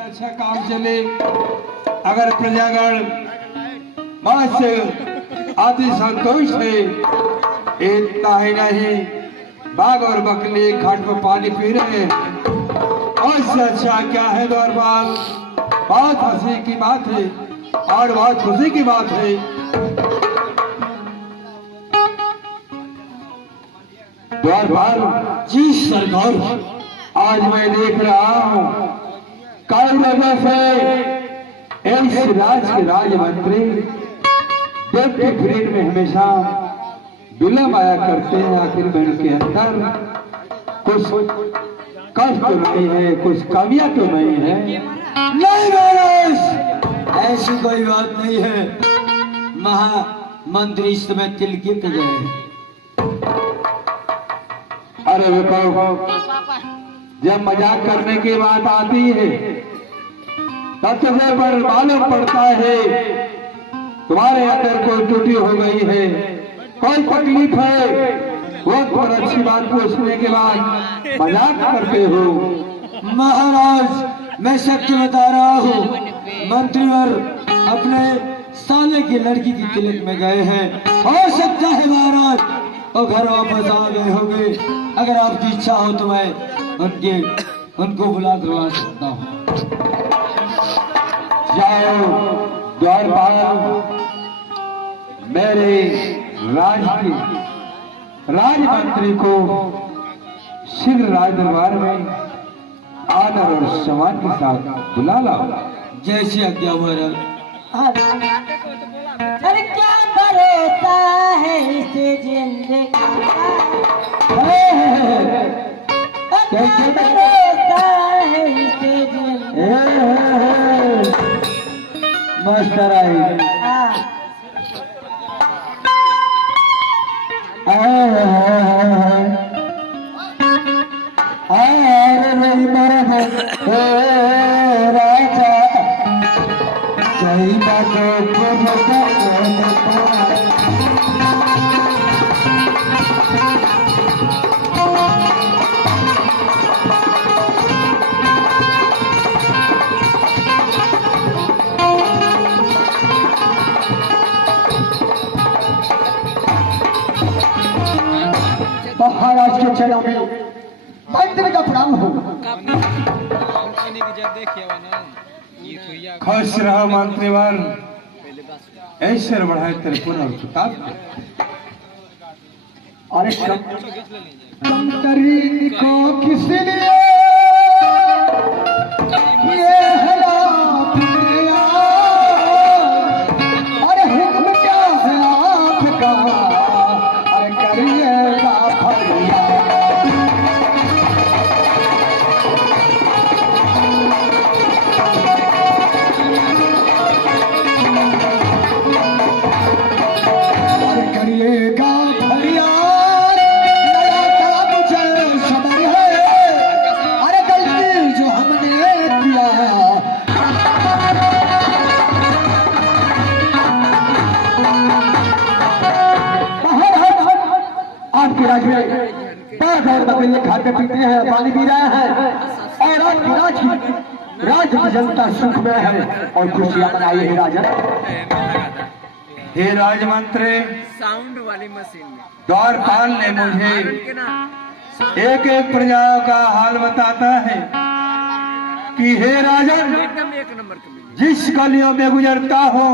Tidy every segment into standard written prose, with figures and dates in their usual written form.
अच्छा काम चले। अगर प्रजागण बात से अति संतोष है, इतना ही नहीं, बाघ और बकरी घाट पर पानी पी रहे हैं, और इससे अच्छा क्या है द्वारपाल? बहुत हंसी की बात है और बहुत खुशी की बात है। द्वारपाल जी सरकार, आज मैं देख रहा हूँ कई वजह से इस राज के राजमंत्री देव के पीरियड में हमेशा विलम्ब आया करते हैं। आखिर में इनके अंदर कुछ कष्ट तो नहीं है, कुछ कमियां तो नहीं है। नहीं महाराज, ऐसी कोई बात नहीं है। महामंत्री इस समय तिलकित गए। अरे देखो, जब मजाक करने की बात आती है तब तुम्हें पर मालूम पड़ता है तुम्हारे अंदर कोई त्रुटि हो गई है, कोई तकलीफ है, वो पर अच्छी बात पूछने के बाद मजाक करते हो। महाराज मैं सत्य बता रहा हूँ, मंत्रीवर अपने साले की लड़की की तिलक में गए हैं। हो सकता है महाराज और घर वापस आ गए होंगे। अगर आपकी इच्छा हो तो मैं उनको बुला करवा सकता हूँ। जाओ द्वारपाल, मेरे राजमंत्री को शीघ्र राज दरबार में आदर और सम्मान के साथ बुला लाओ। जैसी आज्ञा महाराज। अरे क्या भरोसा है इस जिंदगी का, क्या भरोसा है इस जिंदगी मास्टर आई का। राजा कई बातों महाराज के चरणों में मंत्री का प्रणाम हो। खुश रहो मंत्रीवर, ऐश्वर्य बढ़ाए तेरे पुनः प्रताप। अरे मंत्री को किस लिए ये हालात दिया? अरे हुक्म क्या है आपका? अरे करिएगा फरियाद। अरे करिएगा फरियाद, नया काम मुझे खबर है। अरे गलती जो हमने किया, आपके राज्य में बाघ और बकरी खाते पीते हैं, पानी पी रहे हैं, और आपकी राज्य की जनता सुख में है और खुशियां मनाई है। राजन हे राजमंत्री, साउंड वाली मशीन में द्वारपाल ने मुझे एक एक प्रजाओं का हाल बताता है कि हे राजन, एकदम एक नंबर का जिस गलियों में गुजरता हो,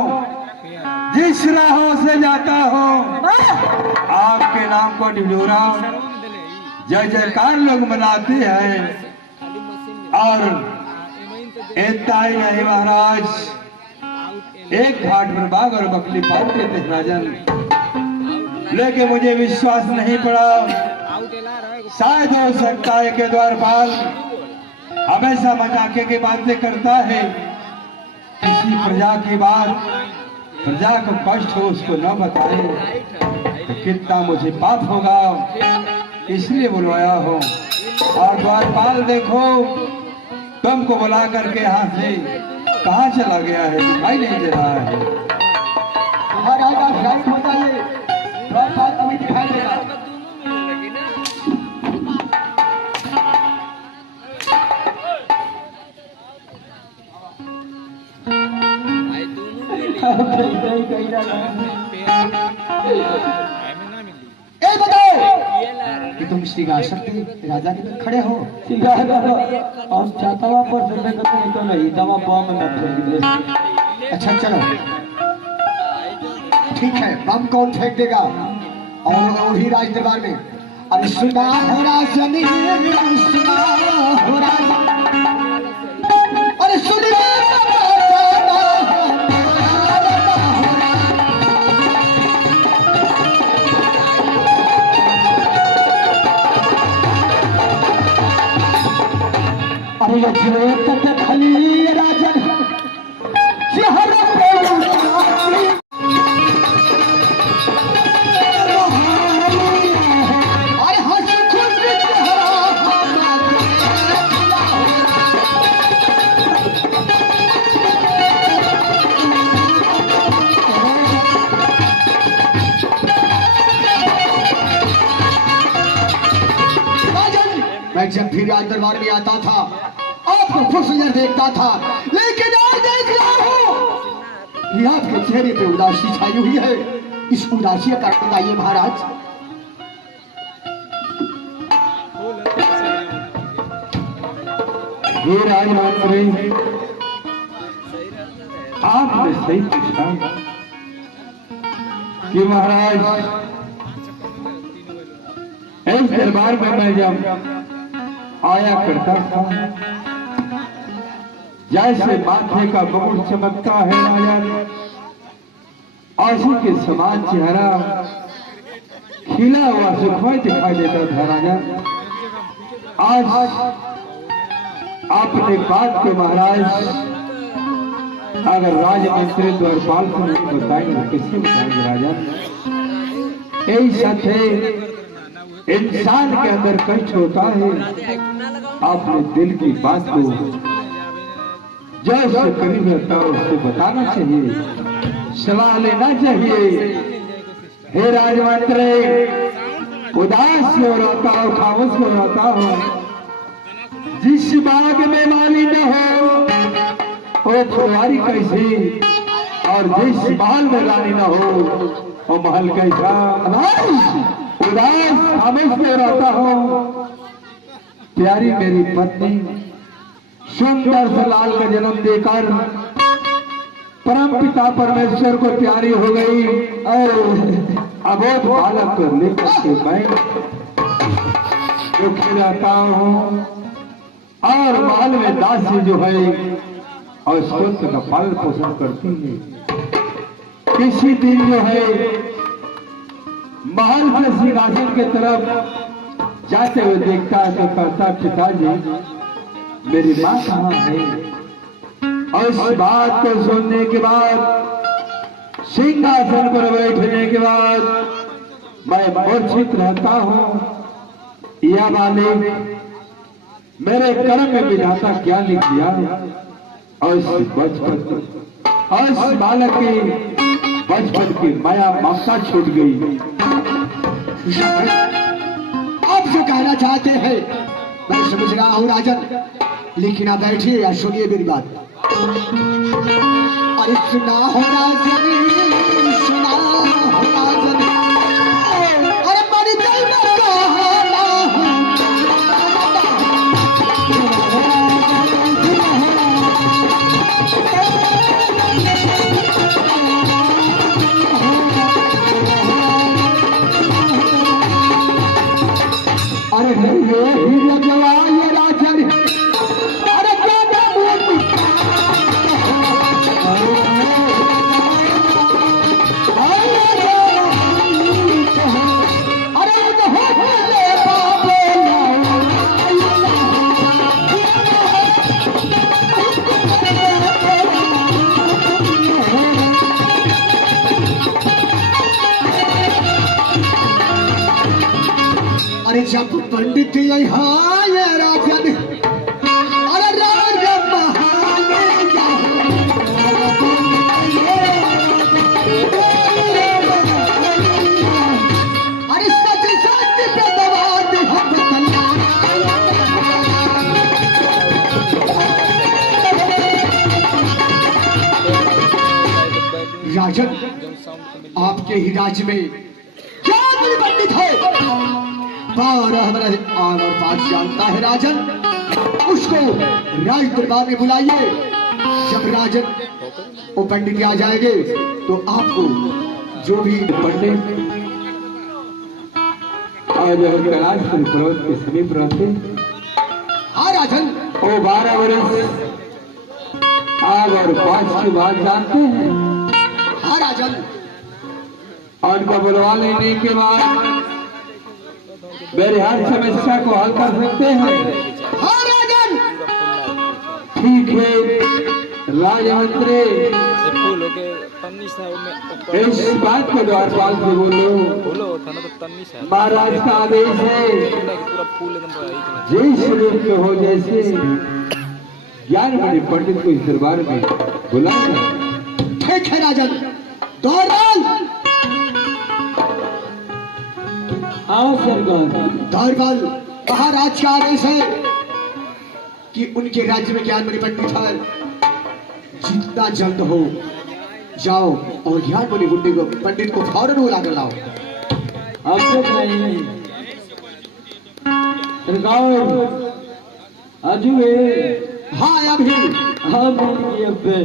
जिस राहों से जाता हो, आपके नाम को ढिढोरा जय जयकार लोग मनाते हैं। और इतना ही नहीं महाराज, एक घाट पर बाघ और बकरी पालते थे राजन, लेकिन मुझे विश्वास नहीं पड़ा। शायद हो सकता है कि द्वारपाल हमेशा मजाके की बातें करता है, किसी प्रजा की बात प्रजा को कष्ट हो उसको न बताए तो कितना मुझे पाप होगा, इसलिए बुलवाया हो। और द्वारपाल देखो, तुमको बुला करके यहाँ से कहाँ चला गया है, दिखाई नहीं दे रहा है। सिंहासन पे राजा के लिए खड़े हो। और चाहता पर तो नहीं दवा बम न फेंक दे। अच्छा चलो ठीक है, बम कौन फेंक देगा? और ही राज दरबार में अरे सुना हो राजनी, सुना हो राज, अरे सुनिए अरे ये तक खली राजन शहर अरे हंस खुश मैं जब भी राज दरबार में आता था आपको खुश नजर देखता था, लेकिन आज देख रहा हूँ कि आपके चेहरे पे उदासी छाई हुई है। इस उदासी का कारण बताइए महाराज। हे राजमंत्री, आपने सही पूछा कि महाराज इस दरबार में मैं जब आया करता था, जैसे माथे का मुकुट चमकता है राजा, आंसू के समान चेहरा खिला हुआ सुखमय दिखाई देता था राजा। आज आपने बात के महाराज अगर राजमंत्री द्वारपाल को नहीं बताएंगे किससे बताएंगे राजा? यही सच है, इंसान के अंदर कष्ट होता है। आपने दिल की बात को जो उससे करीब रहता है उससे बताना चाहिए, सलाह लेना चाहिए। हे राजमंत्री, उदास क्यों रहता हो, खामोश क्यों रहता हो? जिस बाग में माली न हो वो फुलवारी कैसी, और जिस महल में रानी न हो वो महल कैसा? उदास खामोश क्यों रहता हो? प्यारी मेरी पत्नी सुंदर से लाल का जन्म देकर परम पिता परमेश्वर को प्यारी हो गई, और अबोध बालक को लेकर के मैं दुखी रहता हूँ। और महल में दासी जो है और पुत्र का पालन पोषण करती है। किसी दिन जो है महल से सिंहासन की तरफ जाते हुए देखता है तो कहता, पिताजी मेरी माँ कहाँ है? और इस बात को सुनने के बाद, सिंहासन पर बैठने के बाद मैं मूर्छित रहता हूँ। या मालिक, मेरे कर्म में विधाता क्या लिख दिया? और इस बालक की बचपन की माया ममता छूट गई। आप जो कहना चाहते हैं मैं समझ रहा हूँ राजन, लेकिन आप बैठिए या सुनिए मेरी बात। अरे सुना हो राजन, सुना हो राजन, अरे मेरी दिल में कहना है। अरे ये जवान ये राजन, अरे क्या अरे जब पंडित यहाँ ये राजन, अरे राजा अरे सच सच पे दवा दे हम राजन, आपके ही राज्य में क्या पंडित है 12 बरस आग और पास जानता है राजन, उसको राज दरबार में बुलाइए। जब राजन वो पंडित आ जाएंगे तो आपको जो भी पंडित आज कैलाश पर्वत के समीप रहते। हाँ राजन, वो 12 बरस आग और पाँच की बात जानते हैं। हाँ राजन, और उनका बुलवा लेने के बाद मेरे हर समस्या को हल कर सकते हैं। हाँ राजन, ठीक है राजमंत्री, फूलों के तन्नी से इस बात को द्वारपाल से बोलो। फूलो था ना तो तन्नी से महाराज का आदेश है, पूरा फूल एकदम जैसे नियुक्त हो जैसे ज्ञानमणि पंडित को इस दरबार में बुलाया। ठीक है राजन, दौड़बाल आओ सरकार। दौड़बाल, महाराज का आदेश है कि उनके राज्य में ज्ञानमणि पंडित है, जितना जल्द हो जाओ और ज्ञानमणि बुड्ढे को पंडित को फौरन बुला कर लाओ। अब तक नहीं सरकार, आजू है। हाँ अभी हाँ मेरी अब्बे।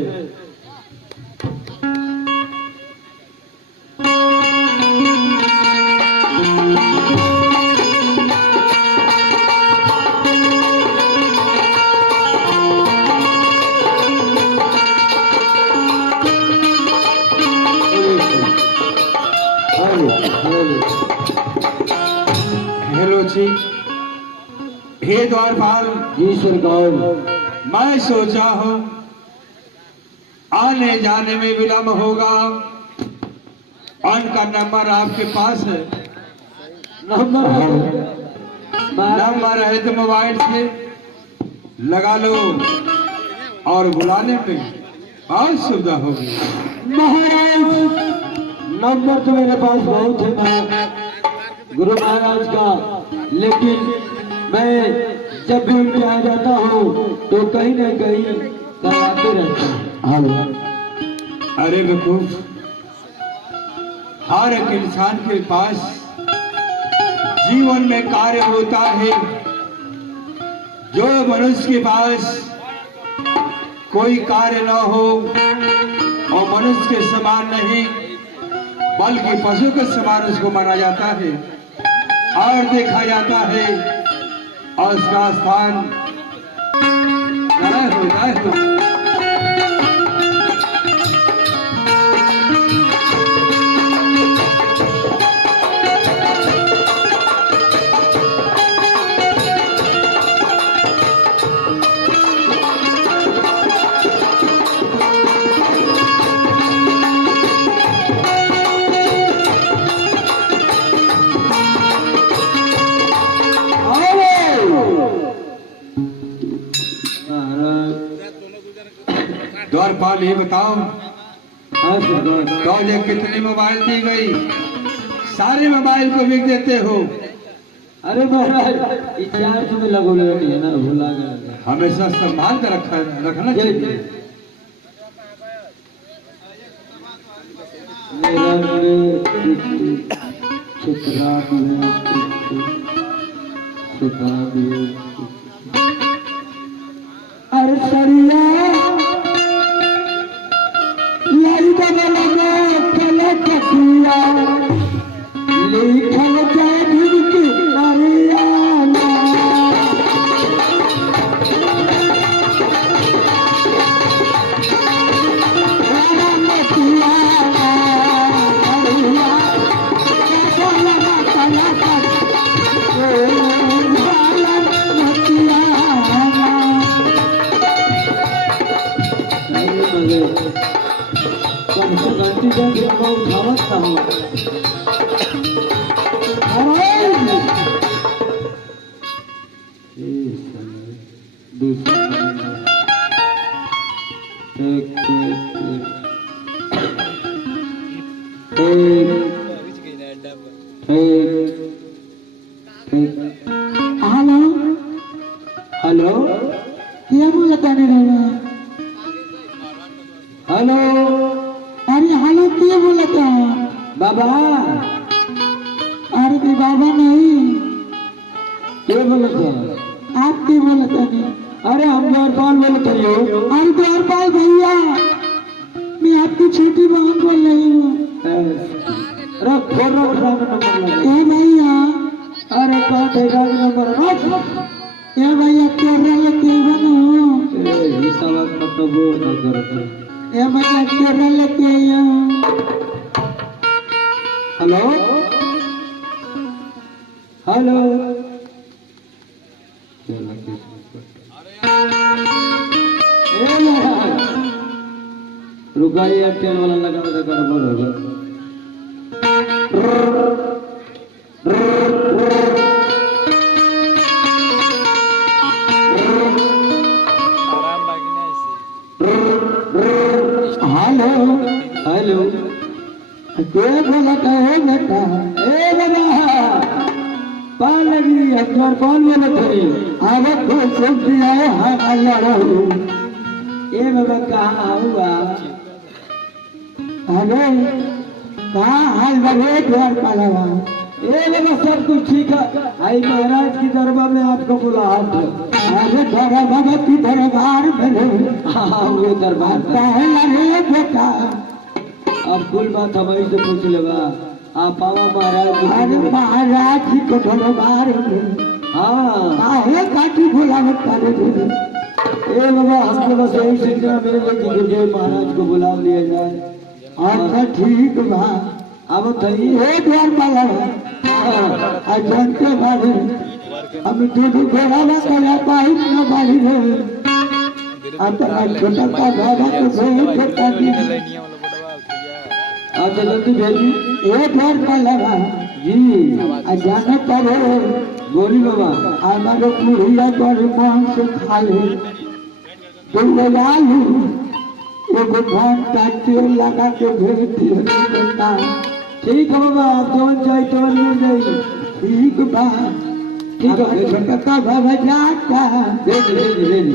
हेलो जी, हे द्वारपाल जी सरकार। मैं सोचा हूँ आने जाने में विलम्ब होगा। उनका नंबर आपके पास है? नंबर है तो मोबाइल से लगा लो और बुलाने पे बहुत सुविधा होगी। महाराज नंबर तो मेरे पास बहुत है ना गुरु महाराज का, लेकिन मैं जब भी उनके आ जाता हूँ तो कहीं ना कहीं कराते रहता हूँ। अरे बेवकूफ, हर एक इंसान के पास जीवन में कार्य होता है। जो मनुष्य के पास कोई कार्य न हो और मनुष्य के समान नहीं बल्कि पशु के समान उसको माना जाता है और देखा जाता है और उसका स्थान अलग होता है। द्वारपाल ये बताओ, हाँ सरकार। दौले कितनी मोबाइल दी गई? सारे मोबाइल को बिक देते हो। अरे महाराज ये 400 में लगो है ना, भुला गया। हमेशा संभाल कर रखना चाहिए। अरे सरिया लाई बगल में खले कटिया लिखल जाए भिड़की अरियाना। हेलो हेलो, क्या बोला ताने रहा? हेलो, अरे हेलो क्या बोला था? बाबा, अरे मैं बाबा नहीं, ये बोलत है आप की बोलत है? अरे हम द्वारपाल बोलत है अरे द्वारपाल भैया, मैं आपकी छोटी बहन बोल रही हूँ। रख फोन रख नंबर ए भैया, अरे बात है गाड़ी नंबर रख ए भैया तेरा लेके बनो। ये तलाक मतलब वो न करता ए भैया तेरा लेके आया। हेलो हेलो रुका एयरटेल वाला लगा तो गड़बड़ होगा आराम बाकी ना ऐसे हेलो हेलो के बोला कहे बेटा? ए बना पाल लगी अखबार कौन बोलत है अरे कोई सुन दिया है हाँ अल्लाह रहू। ए बाबा कहाँ हुआ अरे कहाँ हाल बने द्वारपालवा? ए बाबा सब कुछ ठीक है आई महाराज की दरबार में आपको बुलाहट है। अरे धरा भगत की दरबार में हाँ वो दरबार था। पहला रे बेटा। अब कुल बात हमारी से पूछ लेगा आप आवा महाराज की अरे दरबार। महाराज जी को दरबार में हाँ काहे काटी बुलावट करे थे? ए बाबा हमको बस यही सूचना मिल गई कि गुरुदेव महाराज को बुला लिया जाए। अच्छा ठीक बा। अब बताइए ये द्वारपालवा जानते बारे हम दूध घोड़ा कला पाई न बारी रे। अपना छोटा का बाबा को सही छोटा दी। लाइनिया वाला बड़वा भैया आप जल्दी भेजिए। ये द्वारपालवा जी जाने पर बोली बाबा हमारे पुड़िया पर मन से खा ले तो लगा लू एगो भान का तेल लगा के भेज दियो बेटा। ठीक है बाबा आप जवन चाहिए तवन मिल जाएगी। ठीक बा। ठीक है, हमारे छोटा का बाबा जाता। भेज भेज भेज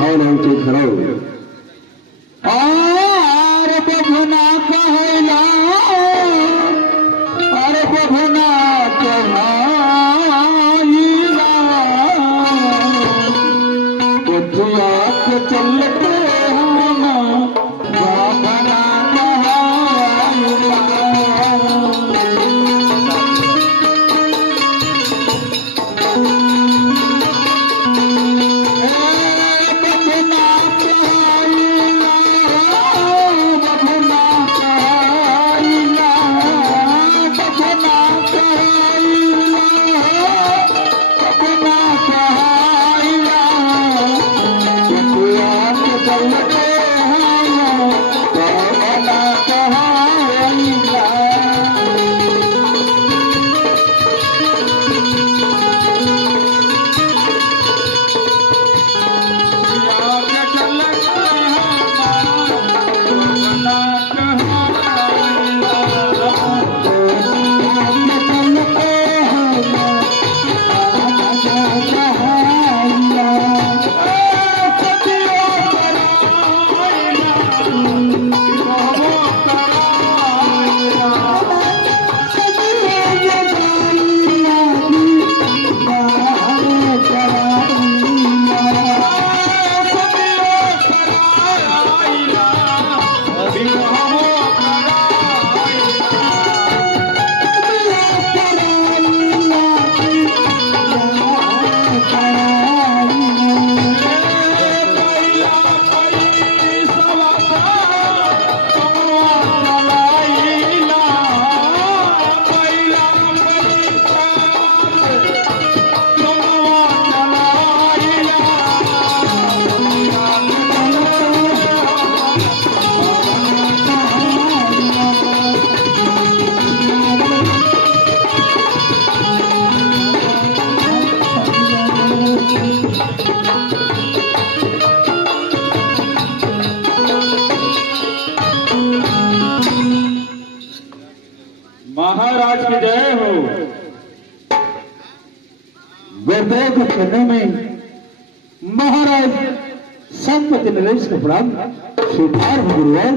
हेलो चेक करो। अरे बभुना कहला, अरे बभुना कहला, बुद्धिया के चलते हम बाबना कहला। महाराज की जय हो। गुरुदेव के चरणों में महाराज संपत्ति नरेश का प्रणाम स्वीकार हो। गुरुवर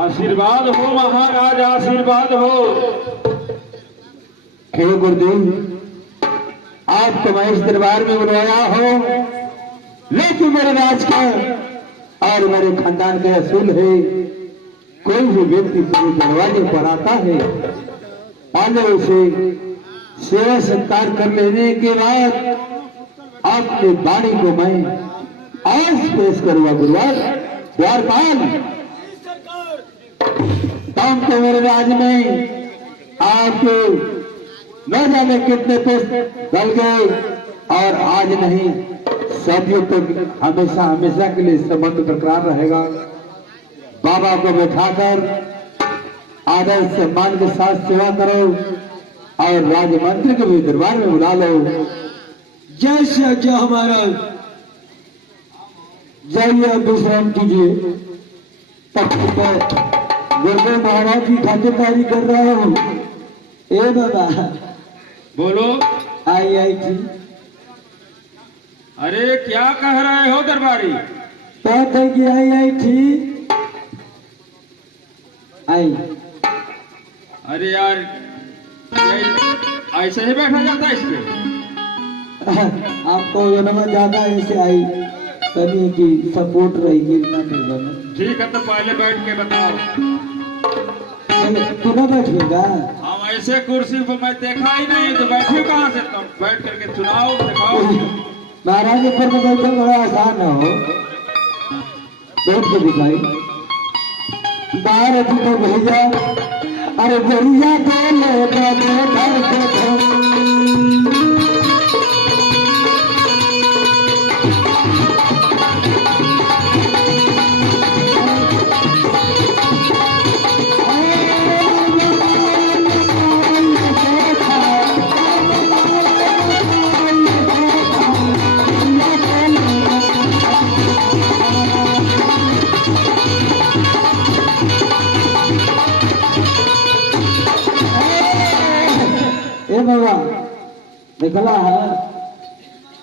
आशीर्वाद हो महाराज, आशीर्वाद हो। हे गुरुदेव, आपको मैं इस दरबार में बुलाया हो, लेकिन मेरे राज का और मेरे खानदान के असूल है, कोई भी व्यक्ति मेरे दरवाजे पर आता है, पहले उसे सेवा सत्कार कर लेने के बाद आपकी वाणी को मैं आज पेश करूंगा। गुरुवार द्वारपाल, काम के मेरे राज में आपके न जाने कितने पेश बल गए, और आज नहीं सदियों तक हमेशा हमेशा के लिए संबंध बरकरार रहेगा। बाबा को बैठाकर आदर सम्मान के साथ सेवा करो और राजमंत्री को भी दरबार में बुला लो। जय श्री आज्ञा महाराज। जाइए विश्राम कीजिए। तब तक मैं गुरुदेव महाराज की खातिरदारी कर रहा हूँ। ए बाबा, बोलो। आई थी, अरे क्या कह रहे हो दरबारी? बात है कि आई थी, आई। अरे यार, ये ऐसे ही बैठा जाता है इसमें? आपको नमा ज्यादा ऐसे आई तनी की सपोर्ट रहेगी ना करना। ठीक है, तो पहले बैठ के बताओ। तू ना बैठेगा? हम ऐसे कुर्सी पर मैं देखा ही नहीं, तो बैठे कहाँ से? तुम बैठ करके चुनाव दिखाओ। महाराज ऊपर में बैठना बड़ा आसान ना हो, बैठ के दिखाई। बाहर तो भैया, अरे भैया बाबा निकला है,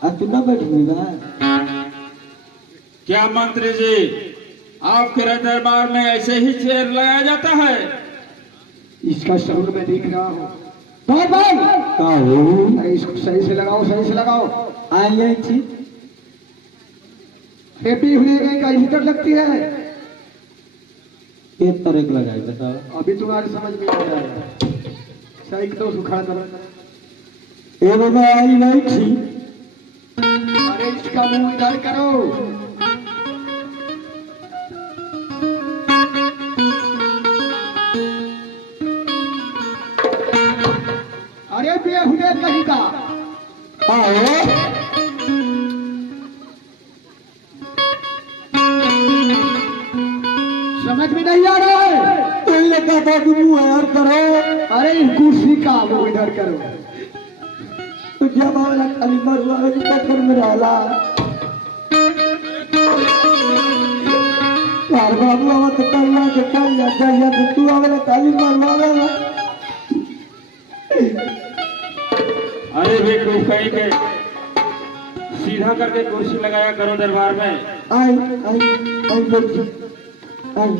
अब तू ना बैठेगा? क्या मंत्री जी, आपके दरबार में ऐसे ही चेयर लगाया जाता है? इसका साउंड में देख रहा हूँ। अरे इसको सही से लगाओ, सही से लगाओ। आई थी, हैप्पी होने का इधर लगती है। एक तरह लगाए बताओ। अभी तुम्हारे समझ में आ जाएगा। सही तो सुखा करो। ए बाबा आई नहीं थी। अरे इसका मुंह इधर करो। अरे बेहुदे कहीं का समझ में नहीं आ रहा है? तो ये कहता कि मुंह यार करो। अरे इस कुर्सी का मुंह इधर करो। तो जब वाला खाली मरवा के चक्कर में रहला यार बाबू अब तो करना के कर जा जा तो तू वाला खाली मरवा ले। अरे बेवकूफ कहीं के, सीधा करके कुर्सी लगाया करो दरबार में। आई बेटी आई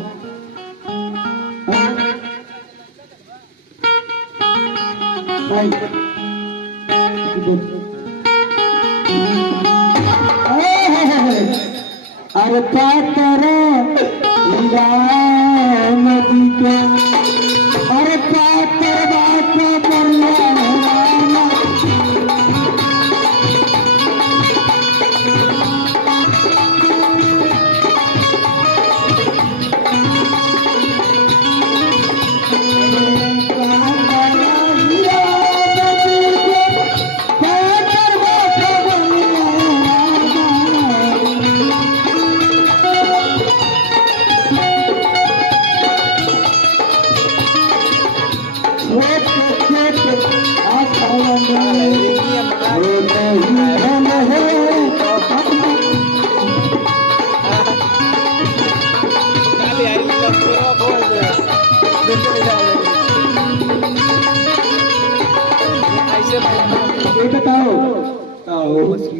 अरे पातर नदी के, अरे पातर बात पर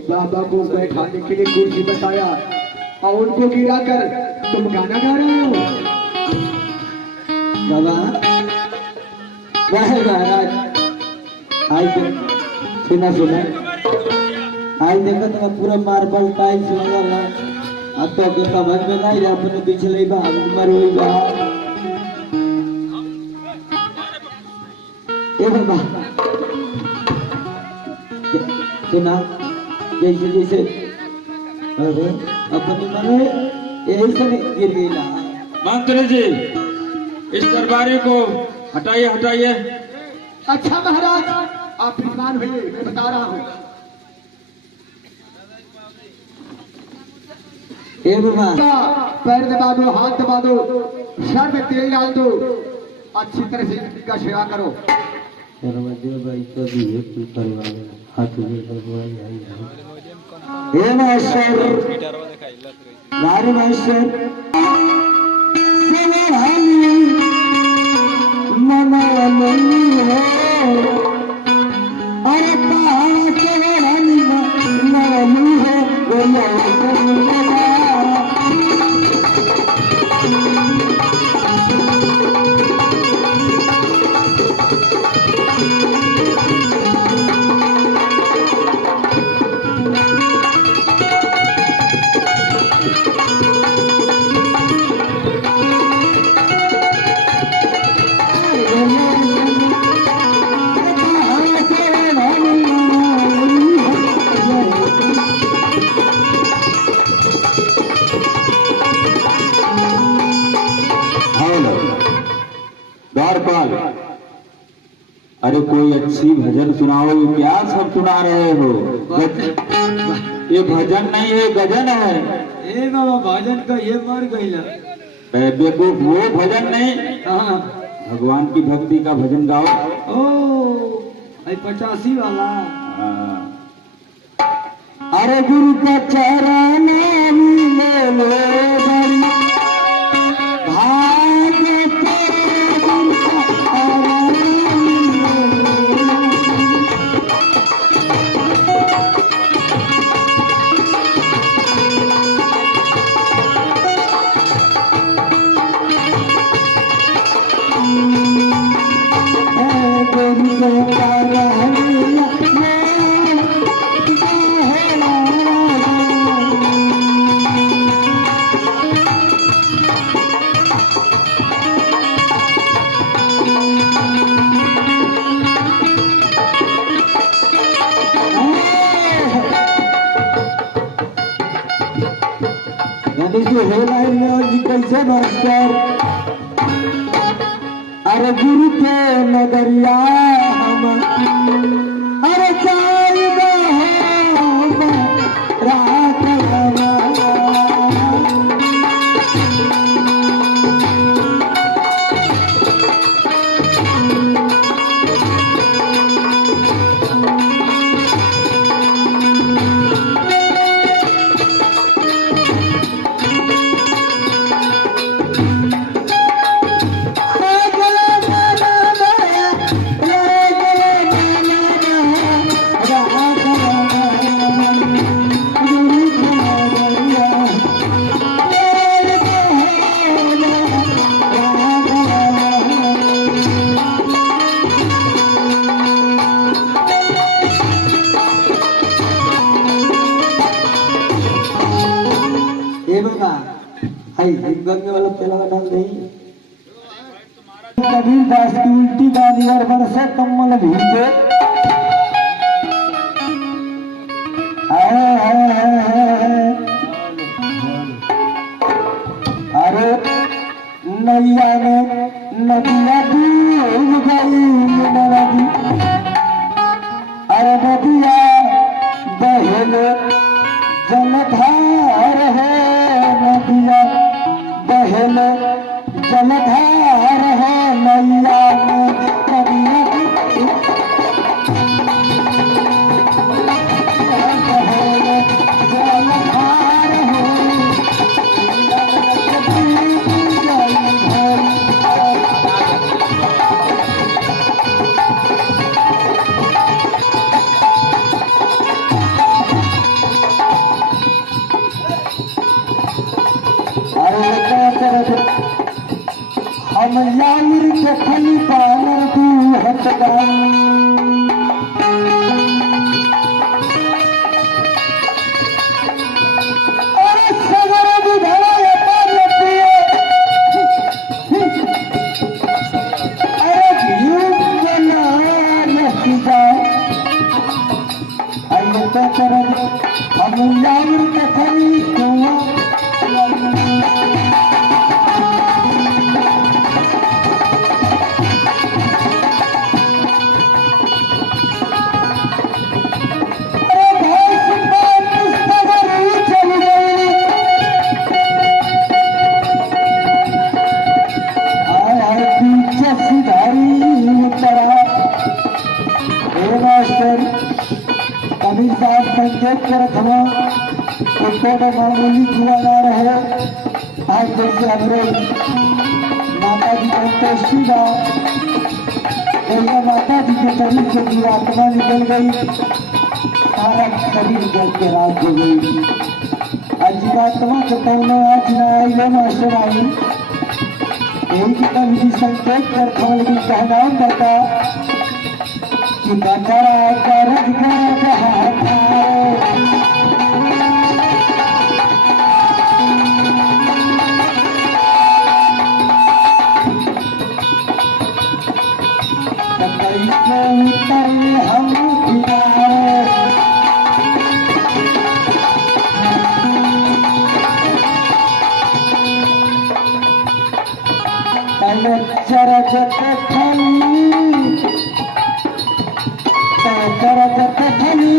बाबा को बैठाने के लिए कुर्सी बताया और उनको गिरा कर तुम गाना गा रहे हो। बाबा वाह महाराज, आई सुना सुना आई देखो तो पूरा मार्बल टाइल्स लगल है अब तो के समझ में नहीं अपने पिछले बा उम्र हुई बा ए बाबा सुना जैसे जैसे अरे अपने मन यही से गिर गई ना मंत्री जी इस दरबारी को हटाइए हटाइए। अच्छा महाराज आप विद्वान हुए मैं बता रहा हूँ। ए बाबा पैर दबा दो हाथ दबा दो सर में तेल डाल दो अच्छी तरह से इनका सेवा करो। दरवाजे भाई का भी है तू परिवार हाथ में दबाई आई ए मास्टर नारी मास्टर सेवानी मना नहीं है अरे पहाड़ सेवानी मना नहीं है बोलो द्वारपाल अरे कोई अच्छी भजन सुनाओ क्या सब सुना रहे हो। ये भजन नहीं है गजन है। ए बाबा भजन का ये मर गई ना बेवकूफ वो भजन नहीं हाँ भगवान की भक्ति का भजन गाओ। ओ आई 85 वाला हाँ। अरे गुरु का चरण ले लो बड़ी भाग तेरे गुरु का चरण कैसे मास्टर अरे गुरु के नगरिया हम अरे जाइबा हम रात गंगे वाला तेलवा डाल नहीं कबीर दास की उल्टी बानी और बरसे कम्मल भीगे अरे नैया में नदिया डूब गई नदी अरे नदिया बहले जलधार है नदिया बहले जलधार है नैया में कबिया बहले जलधार है हम यार के खली पालर तू हट गई लगता तरद हम यार कथनी क्यों कबीर साहब संकेत कर रखना उसको तो मामूली जुआ ना रहे आज जैसे हमरे माता जी का अंत्येष्टि का माता जी के शरीर से जीवात्मा निकल गई सारा शरीर जल के रात हो गई आज जीवात्मा के पौने आज न आई वो मास्टर आई यही की कभी संकेत कर रखा लेकिन कहना बता कि बकरा करद हम चरत खली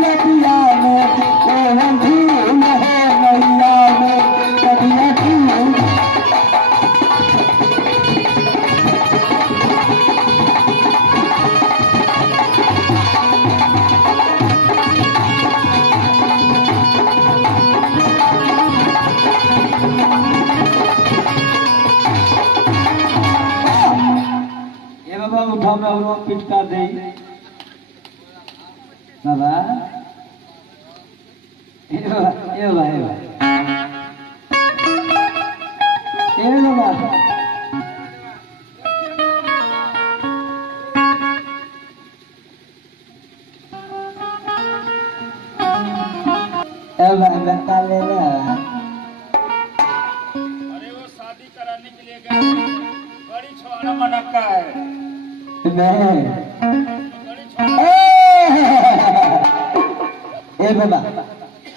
नदिया में ओहन झूल है नैया में नदिया झूल ये बाबा उठा में और पिटका दे बाबा ये बाबा ये बाबा ये बाबा बता ले अरे वो शादी कराने के लिए गए बड़ी छोड़ा मनक्का है बड़ी छोड़ा ए बाबा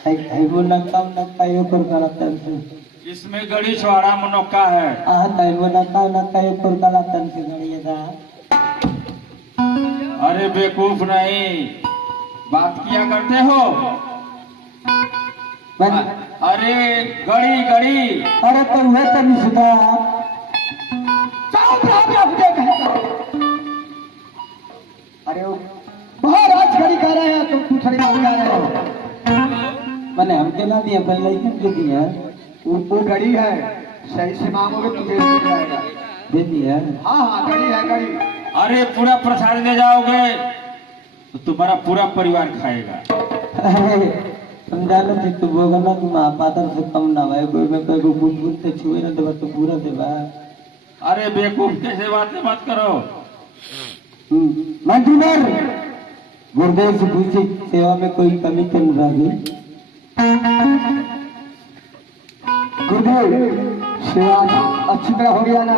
आई वो नक्का यो कर करतन से इसमें गड़ी छोड़ा मनक्का है आ ताई वो नक्का यो कर करतन से गड़िए दा अरे बेवकूफ नहीं बात किया करते हो अरे गड़ी गड़ी अरे तो हुए तभी सुधा अरे वो बहुत आज घड़ी खा रहे हैं तुम पूछ रही खा रहे हो मैंने हमके ना दिया पहले ही दे दिया वो घड़ी है सही से मांगोगे तुझे मिल जाएगा दे दिया हाँ हाँ घड़ी है घड़ी अरे पूरा प्रसाद ले जाओगे तो तुम्हारा पूरा परिवार खाएगा समझा लो थी तू बोगा ना तुम पातर से कम ना भाई कोई में कोई को बुझ से छुए ना देवा तो पूरा देवा अरे बेवकूफ कैसे बातें मत करो मंजूर गुरुदेव से पूछे सेवा में कोई कमी तो नहीं रही गुरुदेव सेवा अच्छी तरह हो गया ना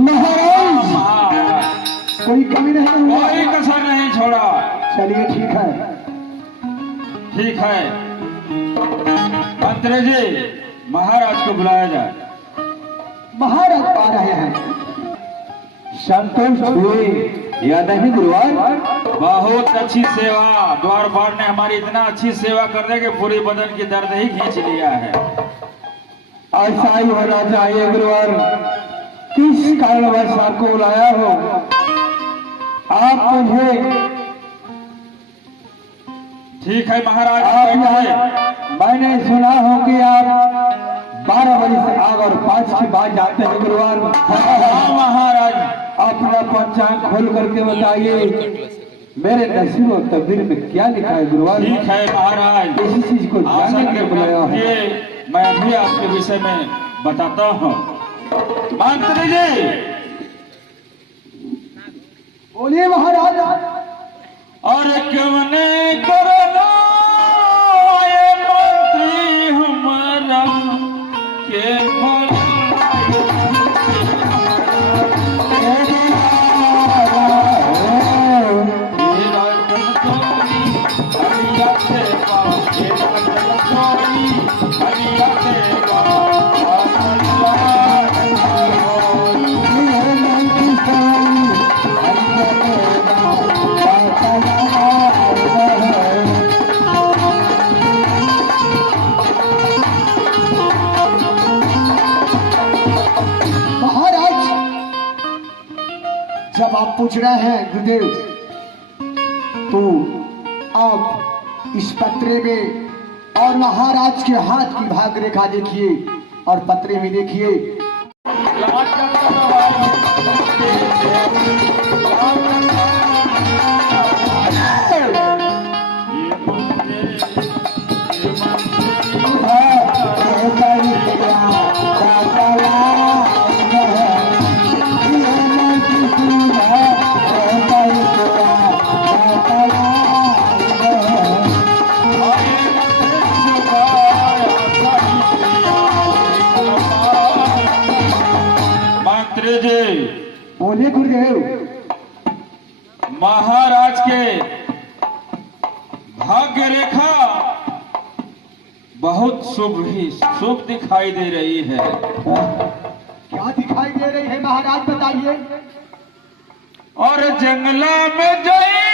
महाराज कोई कमी नहीं हुआ कोई कसर नहीं छोड़ा चलिए ठीक है ठीक है मंत्री जी महाराज को बुलाया जाए महाराज आ रहे हैं संतोष हुए या नहीं गुरुवार बहुत अच्छी सेवा द्वार पार ने हमारी इतना अच्छी सेवा कर दे कि पूरी बदन की दर्द ही खींच लिया है ऐसा ही होना चाहिए गुरुवार किस कारणवश आपको बुलाया हो आप मुझे ठीक है महाराज आप यहाँ मैंने सुना हो कि आप 12 बजे से आग और 5 के बाद जाते हैं गुरुवार हाँ महाराज अपना पंचांग खोल करके बताइए मेरे नसीब और तकदीर में क्या लिखा है गुरुवार ठीक है महाराज इसी चीज को जानने के लिए बुलाया है ये मैं भी आपके विषय में बताता हूँ मंत्री जी बोलिए महाराज और कवने करना ये मंत्री हमारा के सेवा ये लगन सोई हरिया सेवा महाराज, जब आप पूछ रहे हैं गुरुदेव, तो आप इस पत्रे में और महाराज के हाथ की भाग रेखा देखिए और पत्रे में देखिए। मंत्री जी, बोलिए गुरुदेव। महाराज के भाग्य रेखा बहुत शुभ दिखाई दे रही है। क्या दिखाई दे रही है महाराज, बताइए। और जंगला में जई